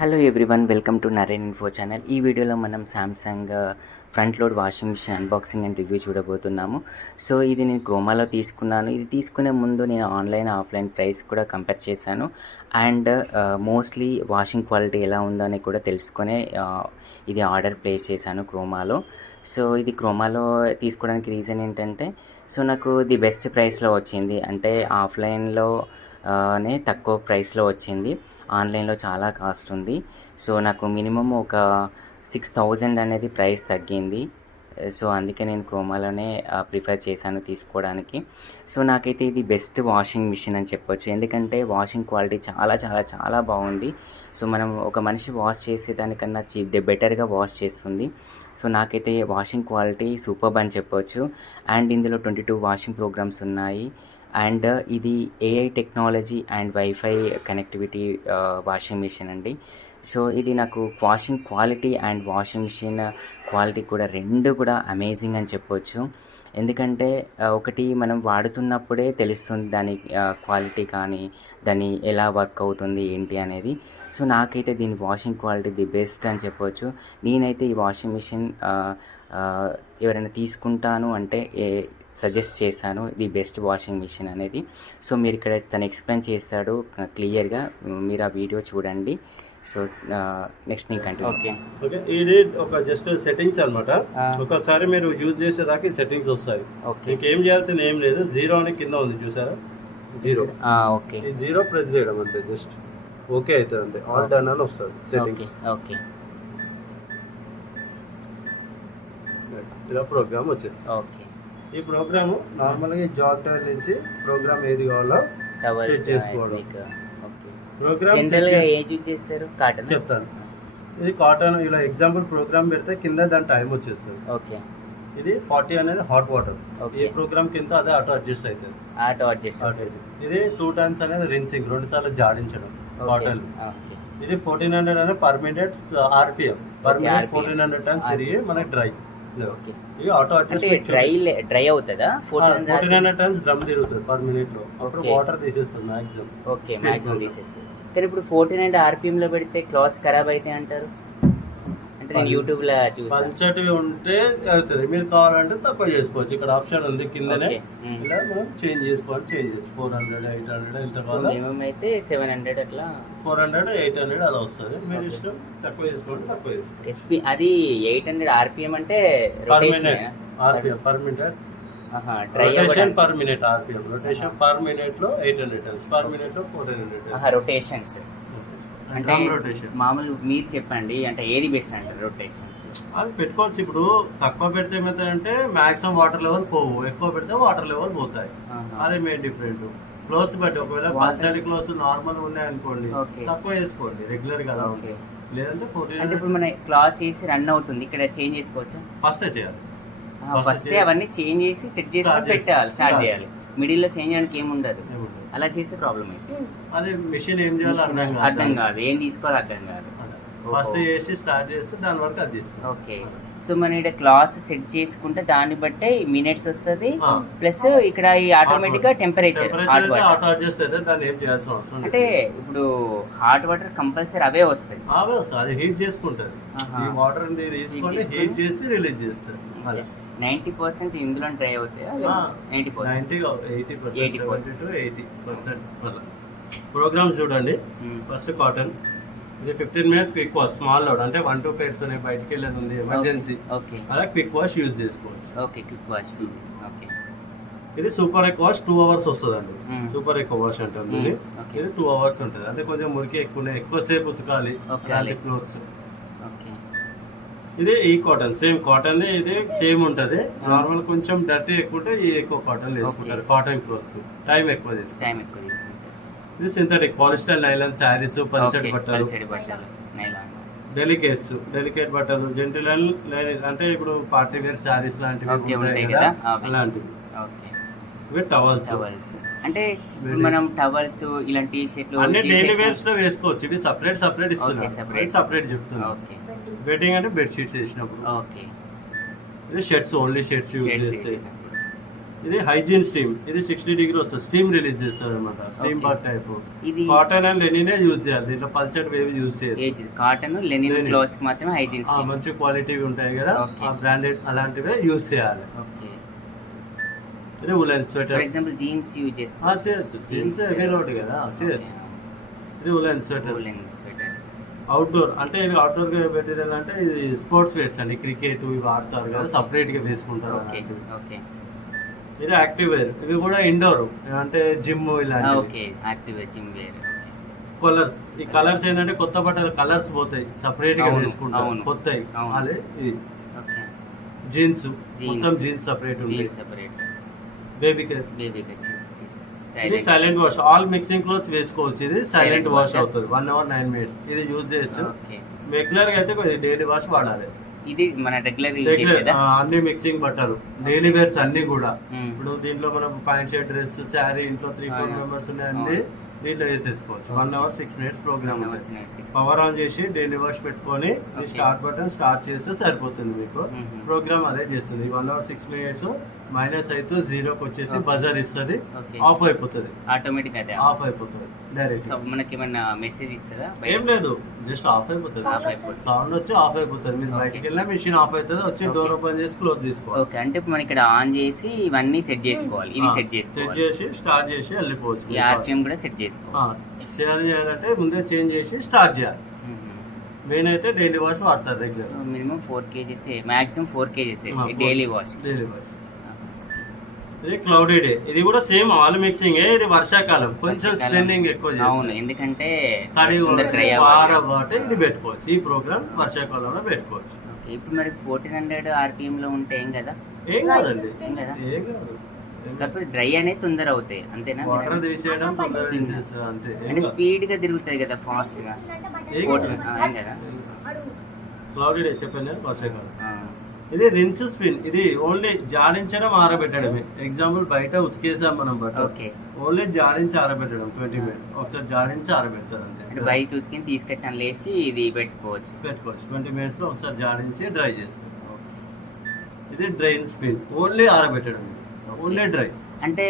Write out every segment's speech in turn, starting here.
Hello everyone, welcome to Nareninfo channel. ఈ వీడియోలో మనం Samsung front load washing machine unboxing and review చూడబోతున్నాము. So ఇది నేను క్రోమాలో తీసుకున్నాను. ఇది తీసుకునే ముందు నేను ఆన్లైన్ ఆఫ్లైన్ ప్రైస్ కూడా కంపేర్ చేశాను. అండ్ మోస్ట్లీ వాషింగ్ క్వాలిటీ ఎలా ఉందో అని కూడా తెలుసుకునే ఇది ఆర్డర్ ప్లేస్ చేశాను క్రోమాలో. సో ఇది క్రోమాలో తీసుకోవడానికి రీజన్ ఏంటంటే, సో నాకు ది బెస్ట్ ప్రైస్లో వచ్చింది. అంటే ఆఫ్లైన్లో నే తక్కువ ప్రైస్లో వచ్చింది, ఆన్లైన్లో చాలా కాస్ట్ ఉంది. సో నాకు మినిమం ఒక 6000 అనేది ప్రైస్ తగ్గింది. సో అందుకే నేను క్రోమాలోనే ప్రిఫర్ చేశాను తీసుకోవడానికి. సో నాకైతే ఇది బెస్ట్ వాషింగ్ మిషన్ అని చెప్పొచ్చు, ఎందుకంటే వాషింగ్ క్వాలిటీ చాలా చాలా చాలా బాగుంది. సో మనం ఒక మనిషి వాష్ చేసేదానికన్నా బెటర్గా వాష్ చేస్తుంది. సో నాకైతే వాషింగ్ క్వాలిటీ సూపర్బ్ అని చెప్పొచ్చు. అండ్ ఇందులో 22 వాషింగ్ ప్రోగ్రామ్స్ ఉన్నాయి. అండ్ ఇది AI technology and wifi connectivity washing machine అండి. సో ఇది నాకు washing quality and washing machine quality కూడా రెండు కూడా అమేజింగ్ అని చెప్పొచ్చు. ఎందుకంటే ఒకటి మనం వాడుతున్నప్పుడే తెలుస్తుంది దాని క్వాలిటీ కానీ, దాన్ని ఎలా వర్క్ అవుతుంది ఏంటి అనేది. సో నాకైతే దీని వాషింగ్ క్వాలిటీ ది బెస్ట్ అని చెప్పొచ్చు. నేనైతే ఈ వాషింగ్ మిషన్ ఎవరైనా తీసుకుంటాను అంటే సజెస్ట్ చేశాను, ది బెస్ట్ వాషింగ్ మిషన్ అనేది. సో మీరు ఇక్కడ తను ఎక్స్ప్లెయిన్ చేస్తాడు క్లియర్గా, మీరు ఆ వీడియో చూడండి. సో నెక్స్ట్ నేను కంటిన్యూ. ఓకే, ఇది ఒక జస్ట్ సెట్టింగ్స్ అనమాట. ఒకసారి మీరు యూజ్ చేసేదాకా ఈ సెట్టింగ్స్ వస్తాయి. ఇంకేం చేయాల్సింది ఏం లేదు. జీరో అని కింద ఉంది చూసారా, జీరో. ఓకే, ఈ జీరో ప్రెస్ చేయడం అంతే, జస్ట్ ఓకే అవుతుంది అంతే. ఆల్ డన్ అని వస్తుంది సెట్టింగ్స్. ఓకే, ఇలా ప్రోగ్రామ్ వచ్చేస్తుంది. ఓకే, ఈ ప్రోగ్రామ్ నార్మల్గా జాక్ టైల్ నుంచి ప్రోగ్రామ్ ఏది కావాలో సెట్ చేసుకోవడం. ప్రోగ్రామ్ చెప్తాను. ఇది కాటన్, ఇలా ఎగ్జాంపుల్ ప్రోగ్రామ్ పెడితే కింద దాని టైం వచ్చేస్తుంది. ఓకే, ఇది 40 అనేది హాట్ వాటర్. ఈ ప్రోగ్రామ్ కింద అదే ఆటో అడ్జస్ట్ అవుతుంది. ఇది 2 టైమ్స్ అనేది రిన్సింగ్, 2 సార్లు జాడించడం కాటన్. ఇది 1400 అనేది per minute RPM, per minute 1400 times తిరిగి మనకి డ్రై. ఇది ఆటో అడ్జస్ట్ డ్రై అవుతుందా? 1400 టైమ్స్ డ్రమ్ తిరుగుతుంది పర్ మినిట్ లో. అప్పుడు వాటర్ తీసేస్తుంది మాక్సిమం. ఓకే, మాక్సిమం తీసేస్తుంది. కానీ ఇప్పుడు 1400 RPM లో పెడితే క్లాత్స్ ఖరాబ్ అయితే అంటారు. అంటే నేను యూట్యూబ్ లో చూసాను. పంచటివి ఉంటే అవుతుంది, మీరు కావాలంటే తక్కువ చేసుకోవచ్చు. ఇక్కడ ఆప్షన్ ఉంది కిందనే, ఇలా మనం చేంజ్ చేసుకోవాలి. చేంజ్ చేయొచ్చు. 400, 800 ఇంత కావాలి. అయితే 700 అట్లా, 400, 800 అలా వస్తుంది. మీరు ఇష్టం తక్కువ చేసుకోండి, తక్కువ చేసుకోండి. అది 800 RPM అంటే per minute RPM, per minute rotation per minute RPM. Rotation per minute లో 800 టైమ్స్, పర్ మినిట్ లో 400 రొటేషన్స్. అంటే రొటేషన్ మామూలు మీరు చెప్పండి, అంటే ఏది బెస్ట్ అంటారు రొటేషన్స్? అది పెట్టుకోవచ్చు. ఇప్పుడు తక్కువ పెడితే ఏమవుతాయంటే మాక్సిమం వాటర్ లెవెల్ పోవు, ఎక్కువ పెడితే వాటర్ లెవెల్ పోతాయి. అది మెయిన్ డిఫరెంట్. క్లోత్స్ బట్టి, ఒకవేళ పల్చడి క్లోత్స్ నార్మల్ ఉన్నాయి అనుకోండి, తక్కువ వేసుకోండి రెగ్యులర్ కదా. లేదంటే అంటే ఇప్పుడు మన క్లాస్ చేసి రన్ అవుతుంది, ఇక్కడ చేంజ్ చేసుకోవచ్చు. ఫస్ట్ చేయాలి, ఫస్ట్ అవన్నీ చేంజ్ చేసి సెట్ చేసి పెట్టాలి, స్టార్ట్ చేయాలి. మిడిల్ లో చేంజ్ చేయడానికి ఏముండదు. అలా చేస్తే ప్రాబ్లం అయితే అది మిషన్ ఏం చేయాలో అర్థం కాదు, ఏం తీసుకోవాలి అర్థం కాదు. ఫస్ట్ చేసి స్టార్ట్ చేస్తే దాని వరకు అది తీసుకో. ఓకే, సో మన ఇక్కడ క్లాస్ సెట్ చేసుకుంటే దాన్ని బట్టే మినిట్స్ వస్తుంది, ప్లస్ ఇక్కడ ఈ ఆటోమేటిక్ గా టెంపరేచర్ ఆటో అడ్జస్ట్ అయితే దాన్ని ఏం చేయాల్సిన అవసరం. అంటే ఇప్పుడు హాట్ వాటర్ కంపల్సరీ అవే వస్తాయి. అది హీట్ చేసుకుంటది. ఈ వాటర్ తీసుకొని హీట్ చేసి రిలీజ్ చేస్తారు. 90% ఇందులో డ్రై అవుతాయి. 80% ప్రోగ్రామ్స్ చూడండి. ఫస్ట్ కాటన్, ఇది 15 minutes quick wash, small load అంటే 1-2 pairs ఉన్నాయి, బయటకి వెళ్ళేది ఉంది, ఎమర్జెన్సీ, అలా క్విక్ వాష్ యూజ్ చేసుకోవచ్చు. Okay, quick wash. ఓకే, ఇది సూపర్ ఎక్ వాష్ 2 hours వస్తుంది అండి. సూపర్ ఎక్ వాష్ అంటుంది. ఇది 2 hours ఉంటుంది. అంటే కొంచెం మురికి ఎక్కువసేపు ఉతకాలి క్లోత్స్. ఇది ఈ కాటన్, సేమ్ కాటన్, ఇది సేమ్ ఉంటది. నార్మల్ కొంచెం డర్టీ ఎక్కువ ఉంటే ఈ ఎక్కువ కాటన్ వేసుకుంటారు. కాటన్ క్లోత్స్ టైం ఎక్కువ తీసుకుంటారు. ఇది సింథటిక్ పాలిస్టర్, నైలాన్ శారీస్, పంచడి బట్టలు, డెలికేట్ బట్టలు, జెంటిల్ అంటే ఇప్పుడు పార్టీ వేర్ శారీస్ లాంటివి ఉంటాయి కదా, అలాంటివి. ఇవి టవల్స్. అంటే మనం టవల్స్, ఇలాంటి టీ-షర్ట్లు అన్ని డైలీ వేర్స్ లో వేసుకోవచ్చు. ఇవి సపరేట్ ఇస్తున్నారు, సపరేట్ చెప్తున్నారు. వెడ్డింగ్ అంటే బెడ్ షీట్స్ వేసినప్పుడు. ఓకే, ఇది షర్ట్స్, ఓన్లీ షర్ట్స్ యూజ్ చేస్తే. ఇది హైజీన్ స్టీమ్. ఇది 60 డిగ్రీ వస్తుంది, స్టీమ్ రిలీజ్ చేస్తుంది అనమాట. Steam bath type. ఇది కాటన్ అండ్ లెనినే యూజ్ చేయాలి, దీంట్లో పల్చటి వేవి యూజ్ చేయాలి. కాటన్ లెనిన్ క్లాత్స్ మాత్రమే హైజీన్ మంచి క్వాలిటీ ఉంటాయి కదా, ఆ బ్రాండెడ్ అలాంటివే యూజ్ చేయాలి. ఇది woollen sweater. For example jeans use చేయొచ్చు, జీన్స్ అవైలబుల్ కదా, చేయొచ్చు. ఇది ఉలెన్ స్వెటర్స్. అవుట్డోర్ అంటే ఇవి అవుట్డోర్ గా మెటీరియల్ అంటే ఇది స్పోర్ట్స్ వేర్స్ అండి, క్రికెట్ ఇవి ఆడతారు కదా, సపరేట్ గా వేసుకుంటారు. ఇది యాక్టివ్ వేర్. ఇవి కూడా ఇండోర్ అంటే జిమ్ ఇలాంటి కలర్స్. ఈ కలర్స్ ఏంటంటే కొత్త బట్టలు కలర్స్ పోతాయి, సపరేట్ గా వేసుకుంటాం కొత్తవి. ఇది జీన్స్, మొత్తం జీన్స్ సపరేట్ ఉంటాయి. బేబీ ఇది silent wash. All mixing clothes వేసుకోవచ్చు. ఇది సైలెంట్ వాష్ అవుతుంది, 1 hour 9 minutes. ఇది యూజ్ చేయొచ్చు. రెగ్యులర్ గా అయితే డైలీ వాష్ వాడాలి. ఇది మన రెగ్యులర్ అన్ని మిక్సింగ్ బట్టలు డైలీ వేర్స్ అన్ని కూడా. ఇప్పుడు దీంట్లో మనం ప్యాంట్ షర్ట్, డ్రెస్, శారీ, ఇంట్లో 3-4 మెంబర్స్ ఉన్నాయండి, దీంట్లో వేసేసుకోవచ్చు. 1 hour 6 minutes programme. Power on చేసి డైలీ వాష్ పెట్టుకొని స్టార్ట్ బటన్ స్టార్ట్ చేస్తే సరిపోతుంది మీకు. ప్రోగ్రామ్ అదే చేస్తుంది. 1 hour 6 minutes మైనస్ అయితే 0కి వచ్చేసి బజర్ ఇస్తుంది, ఆఫ్ అయిపోతుంది. ఆటోమేటిక్ ఆఫ్ అయిపోతుంది డైరెక్ట్. మనకి ఏమన్నా మెసేజ్ ఇస్తుందా? ఏం లేదు, జస్ట్ ఆఫ్ అయిపోతుంది. సౌండ్ వచ్చి ఆఫ్ అయిపోతుంది. మీరు బయటకి వెళ్ళినా మిషన్ ఆఫ్ అవుతుంది, వచ్చి డోర్ ఓపెన్ చేసి క్లోజ్ చేసుకోవాలి. ఓకే, అంటే మనం ఇక్కడ ఆన్ చేసి ఇవన్నీ సెట్ చేసుకోవాలి. ఇది సెట్ చేసి స్టార్ట్ చేసి వెళ్ళిపోవచ్చు. ఈ ఆర్పిఎం కూడా సెట్ చేసుకోవాలి. చేయాలంటే ముందే చేంజ్ చేసి స్టార్ట్ చేయాలి. మెయిన్ అయితే డైలీ వాష్ వాడతారు regular. Minimum 4 kgs, maximum 4 kgs daily wash. ఇది క్లౌడీ డే. ఇది కూడా సేమ్ ఆల్ మిక్సింగ్. ఇది వర్షాకాలం కొంచెం స్పెండింగ్ ఎక్కువ. అవును, ఎందుకంటే ఇది పెట్టుకోవచ్చు. ఈ ప్రోగ్రామ్ వర్షాకాలంలో పెట్టుకోవచ్చు. ఇప్పుడు మరి 1400 RPM లో ఉంటే ఏం కదా? ఏం కాదండి, ఏం కాదు. కాకపోతే డ్రై అనేది తొందర అవుతాయి అంతేనా? వాటర్ తీసేయడం అంతే. అంటే స్పీడ్ గా తిరుగుతాయి కదా, ఫాస్ట్ గా. ఏం కదా క్లౌడీ డే చెప్పండి, వర్షాకాలం. ఇది రిన్స్ స్పిన్. ఇది ఓన్లీ జాడించడం, ఆరబెట్టడమే. ఎగ్జాంపుల్ బయట ఉతికేసాం మనం బట్ట, ఓన్లీ జాడించి ఆరబెట్టడం. 20 minutes ఒకసారి జాడించి ఆరబెడతారు అంతే. బయట ఉతికి తీసుకొచ్చి లేసి ఇది పెట్టుకోవచ్చు. 20 minutes లో ఒకసారి జాడించి డ్రై చేస్తాం. ఇది డ్రైన్ స్పిన్, ఓన్లీ ఆరబెట్టడం, ఓన్లీ డ్రై. అంటే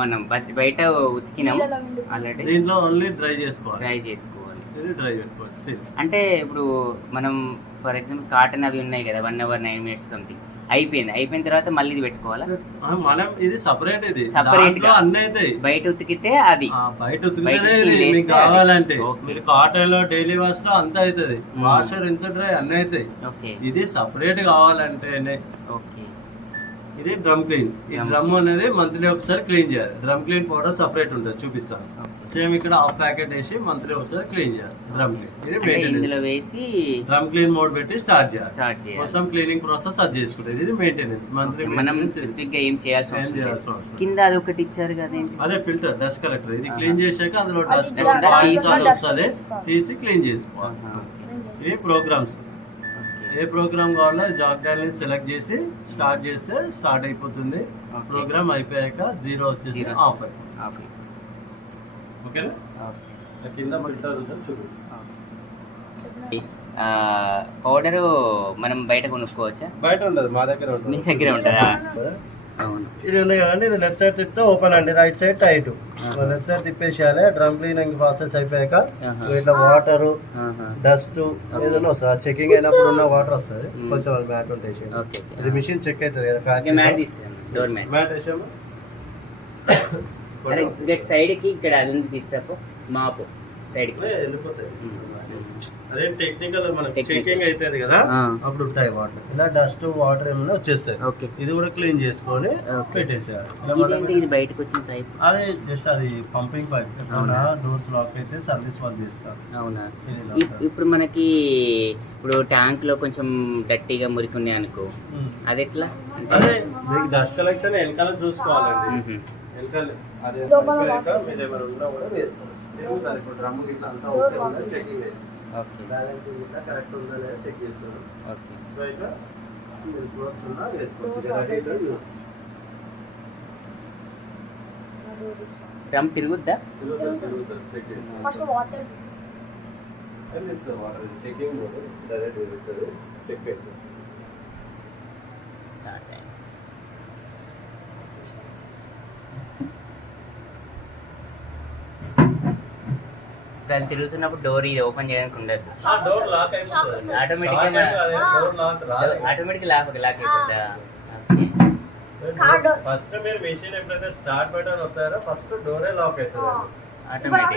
మనం బయట ఉతికినాం ఆల్రెడీ, దీంట్లో ఓన్లీ డ్రై చేసుకోవాలి. ఇది డ్రై పెట్టుకోవచ్చు. అంటే ఇప్పుడు మనం ఫర్ ఎగ్జాంపుల్ కాటన్ అవి ఉన్నాయి కదా, 1 hour 9 minutes సంథింగ్ అయిపోయిన తర్వాత మళ్ళీ ఇది పెట్టుకోవాలా? మనం ఇది సపరేట్. ఇది సపరేట్ గా అన్ని అవుతాయి. బయట ఉతికితే అది బయట ఉతికితేనే మీకు కావాలంటే. మీరు కాటన్ లో డైలీ వాష్ లో అంతా అవుతుంది, వాషర్ ఇన్సర్ డ్రై అన్ని అవుతాయి. ఇది సపరేట్ కావాలంటేనే. ఇది డ్రమ్ క్లీన్. ఈ డ్రమ్ అనేది మంత్లీ ఒకసారి క్లీన్ చేయాలి. డ్రమ్ క్లీన్ పౌడర్ సపరేట్ ఉంటుంది, చూపిస్తాను. సేమ్ ఇక్కడ హాఫ్ ప్యాకెట్ వేసి మంత్లీ ఒకసారి క్లీన్ చేయాలి డ్రమ్ క్లీన్. ఇది మెయింటెనెన్స్. డ్రమ్ క్లీన్ మోడ్ పెట్టి స్టార్ట్ చేయాలి. మొత్తం క్లీనింగ్ ప్రాసెస్ అది చేసుకుంటుంది. ఇది మెయింటెనెన్స్. మంత్లీ మనం స్పెసిఫిక్ గా ఏం చేయాల్సి అవసరం. కింద అది ఒకటి ఇచ్చారు కదా, అదే ఫిల్టర్, డస్ట్ కలెక్టర్. ఇది క్లీన్ చేశాక అందులో డస్ట్ వస్తుంది, తీసి క్లీన్ చేసుకోవాలి. ఇది ప్రోగ్రామ్స్. ఏ ప్రోగ్రామ్ కావాలో జాబ్ డైల్ సెలెక్ట్ చేసి స్టార్ట్ చేస్తే స్టార్ట్ అయిపోతుంది. ప్రోగ్రామ్ అయిపోయాక 0 వచ్చేసి ఆఫ్ అయిపోతుంది. ఓకేనా? కింద ఫిల్టర్ చూడు. పౌడర్ మనం బయట కొనుక్కోవచ్చా? బయట ఉండదు, మా దగ్గర ఉంటుంది. మీ దగ్గర ఉంటుందా? ఇది ఉంది కదండి, ఇది లెఫ్ట్ సైడ్ తిప్పితే ఓపెన్ అండి, right side tight. Left side తిప్పేసేయాలి. డ్రమ్ క్లీనింగ్ ప్రాసెస్ అయిపోయాక ఇట్లా వాటర్, డస్ట్ ఏదైనా వస్తుంది. చెకింగ్ అయినప్పుడు ఉన్న వాటర్ వస్తుంది, కొంచెం అది మ్యాట్ ఉంటాయి. ఇది మిషన్ చెక్ అవుతుంది కదా, ఫ్యాక్టరీ మ్యాట్ వేసాము. సైడ్ కి ఇక్కడ అది తీస్తాపు మాపు సైడ్ కి వెళ్ళిపోతాయి. అదే టెక్నికల్ మనకి చెకింగ్ అవుతుంది కదా, అప్పుడు ఉంటాయి వాటర్. ఇలా డస్ట్ వాటర్ ఏమైనా వచ్చేస్తాయి. ఇది కూడా క్లీన్ చేసుకొని పెట్టేసేయాలి. ఇది బయటకు వచ్చిన పైప్, అదే జస్ట్ అది పంపింగ్ పైప్. డోర్స్ లాక్ అయితే సర్వీస్ వాళ్ళు చేస్తారు. అవునా? ఇప్పుడు మనకి ఇప్పుడు ట్యాంక్ లో కొంచెం డట్టిగా మురికి ఉన్నాయి అనుకో, అది ఎట్లా? అదే మీకు డస్ట్ కలెక్షన్ వెనకాల చూసుకోవాలండి. వెనకాల అదే మీరు ఎవరు ఉన్నా కూడా వేసుకోవాలి. ఇప్పుడు డ్రమ్ ఇట్లా అంతా ఓకే చెకింగ్ బ్యాలెన్స్ ఉందా, కరెక్ట్ ఉందా లేదా చెక్ చేస్తారు. ఇట్లా మీరు క్లోత్స్ ఉన్నా వేసుకోవచ్చు. డ్రమ్ తిరుగుద్దా? చెక్ చేస్తారు. వాటర్ చెకింగ్ డైరెక్ట్ తిరుగుతుంది. చెక్ అవుతుంది. స్టార్ట్ అయింది. ఇప్పుడు అది తిరుగుతున్నప్పుడు డోర్ ఇది ఓపెన్ చేయడానికి ఉండదు, డోర్ లాక్ అయిపోతుంది ఆటోమేటిక్గా డోర్ లాక్ రాదు ఆటోమేటిక్ లాక్ అయిపోద్దా? ఫస్ట్ మీరు మెషిన్ ఎప్పుడైతే స్టార్ట్ బటన్ వస్తారో ఫస్ట్ డోరే లాక్ అవుతుంది ఆటోమేటిక్.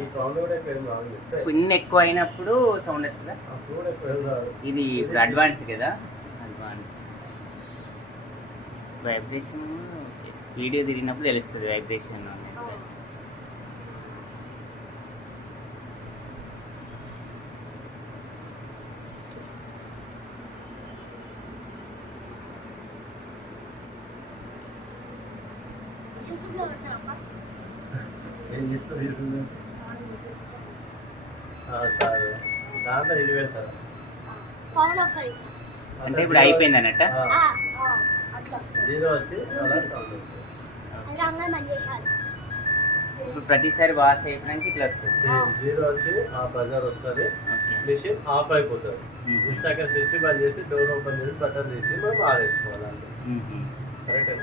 ఈ సౌండ్ కూడా ఎక్కువ ఏం రాదు. పిన్ ఎక్కువ అయినప్పుడు సౌండ్ వస్తుందా? అప్పుడు కూడా ఎక్కువ ఏం రాదు. ఇది ఇప్పుడు అడ్వాన్స్ కదా, అడ్వాన్స్ వైబ్రేషన్ స్పీడ్ తిరిగినప్పుడు తెలుస్తుంది వైబ్రేషన్. ఏం చేస్తుంది సార్ దాంట్లో ఇది పెడతారు అంటే ఇప్పుడు అయిపోయింది అన్నట్ట. జీరో వచ్చి అలా సౌండ్ వస్తుంది. ఇప్పుడు ప్రతిసారి వాష్ అయిపోయినాక ఇట్లా వస్తుంది. జీరో వచ్చి ఆ బజార్ వస్తుంది, ఓకే. మిషన్ ఆఫ్ అయిపోతుంది. ఇన్స్టాగ్రా స్విచ్ బంద్ చేసి డోర్ ఓపెన్ చేసి బటన్ తీసి మనం ఆడేసుకోవాలంటే కరెక్ట్.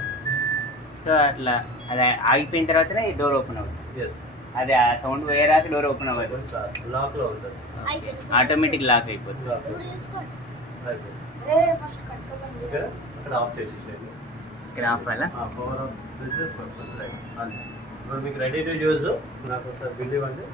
సో అట్లా అది ఆగిపోయిన తర్వాతనే ఈ డోర్ ఓపెన్ అవుతుంది. ఎస్, అది ఆ సౌండ్ పోయేరాక డోర్ ఓపెన్ అవ్వదు, లాక్ లో ఉంటుంది, ఆటోమేటిక్ లాక్ అయిపోతుంది. ఓకే, అక్కడ ఆఫ్ చేసేసేయండి. ఇక్కడ ఆఫ్ అలా power of business purpose right అంతే. ఇప్పుడు మీకు రెడీ టు యూజ్ నాకు ఒకసారి బిల్ ఇవ్వండి.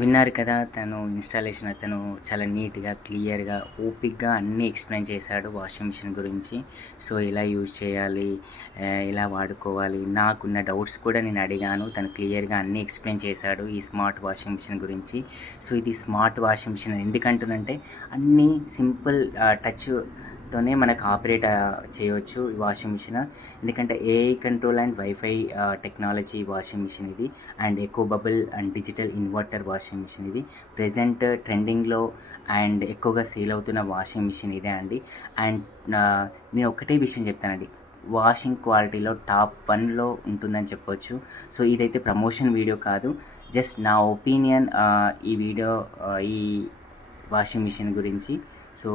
విన్నారు కదా, తను ఇన్స్టాలేషన్ అతను చాలా నీట్గా క్లియర్గా ఓపిక్గా అన్నీ ఎక్స్ప్లెయిన్ చేశాడు వాషింగ్ మిషన్ గురించి. సో ఇలా యూజ్ చేయాలి, ఇలా వాడుకోవాలి, నాకున్న డౌట్స్ కూడా నేను అడిగాను, తను క్లియర్గా అన్నీ ఎక్స్ప్లెయిన్ చేశాడు ఈ స్మార్ట్ వాషింగ్ మిషన్ గురించి. సో ఇది స్మార్ట్ వాషింగ్ మిషన్ ఎందుకంటున్నంటే అన్నీ సింపుల్ టచ్తోనే మనకు ఆపరేట్ చేయవచ్చు ఈ వాషింగ్ మిషన్. ఎందుకంటే AI control and wifi technology washing machine ఇది, and eco bubble and digital inverter washing machine ఇది. ప్రజెంట్ ట్రెండింగ్లో అండ్ ఎక్కువగా సేల్ అవుతున్న వాషింగ్ మిషన్ ఇదే అండి. అండ్ నేను ఒకటే విషయం చెప్తానండి, వాషింగ్ క్వాలిటీలో టాప్ 1లో ఉంటుందని చెప్పొచ్చు. సో ఇదైతే ప్రమోషన్ వీడియో కాదు, జస్ట్ నా ఒపీనియన్ ఈ వీడియో ఈ వాషింగ్ మిషన్ గురించి. సో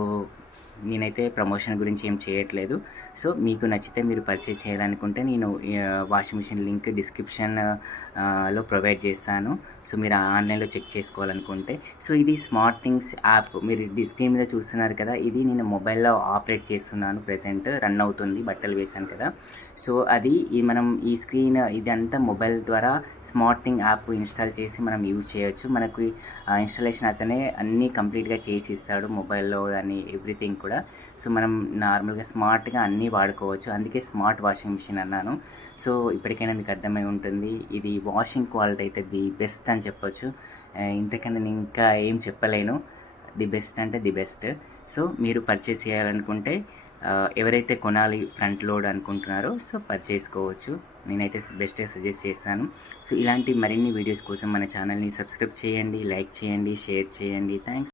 నేనైతే ప్రమోషన్ గురించి ఏం చేయట్లేదు. సో మీకు నచ్చితే మీరు పర్చేస్ చేయాలనుకుంటే నేను వాషింగ్ మిషన్ లింక్ డిస్క్రిప్షన్లో ప్రొవైడ్ చేస్తాను. సో మీరు ఆన్లైన్లో చెక్ చేసుకోవాలనుకుంటే. సో ఇది స్మార్ట్ థింగ్స్ యాప్ మీరు స్క్రీన్ మీద చూస్తున్నారు కదా, ఇది నేను మొబైల్లో ఆపరేట్ చేస్తున్నాను, ప్రెజెంట్ రన్ అవుతుంది, బట్టలు వేసాను కదా. సో అది మనం ఈ స్క్రీన్ ఇదంతా మొబైల్ ద్వారా స్మార్ట్ థింగ్ యాప్ ఇన్స్టాల్ చేసి మనం యూజ్ చేయొచ్చు. మనకు ఇన్స్టాలేషన్ అతనే అన్నీ కంప్లీట్గా చేసి ఇస్తాడు మొబైల్లో దాన్ని ఎవ్రీథింగ్ కూడా. సో మనం నార్మల్గా స్మార్ట్గా అన్నీ వాడుకోవచ్చు, అందుకే స్మార్ట్ వాషింగ్ మిషన్ అన్నాను. సో ఇప్పటికైనా మీకు అర్థమై ఉంటుంది, ఇది వాషింగ్ క్వాలిటీ అయితే ది బెస్ట్ అని చెప్పొచ్చు. ఇంతకన్నా నేను ఇంకా ఏం చెప్పలేను, ది బెస్ట్ అంటే ది బెస్ట్. సో మీరు పర్చేస్ చేయాలనుకుంటే ఎవరైతే కొనాలి ఫ్రంట్ లోడ్ అనుకుంటున్నారో సో పర్చేసుకోవచ్చు, నేనైతే బెస్ట్గా సజెస్ట్ చేస్తాను. సో ఇలాంటి మరిన్ని వీడియోస్ కోసం మన ఛానల్ని సబ్స్క్రైబ్ చేయండి, లైక్ చేయండి, షేర్ చేయండి. థ్యాంక్స్.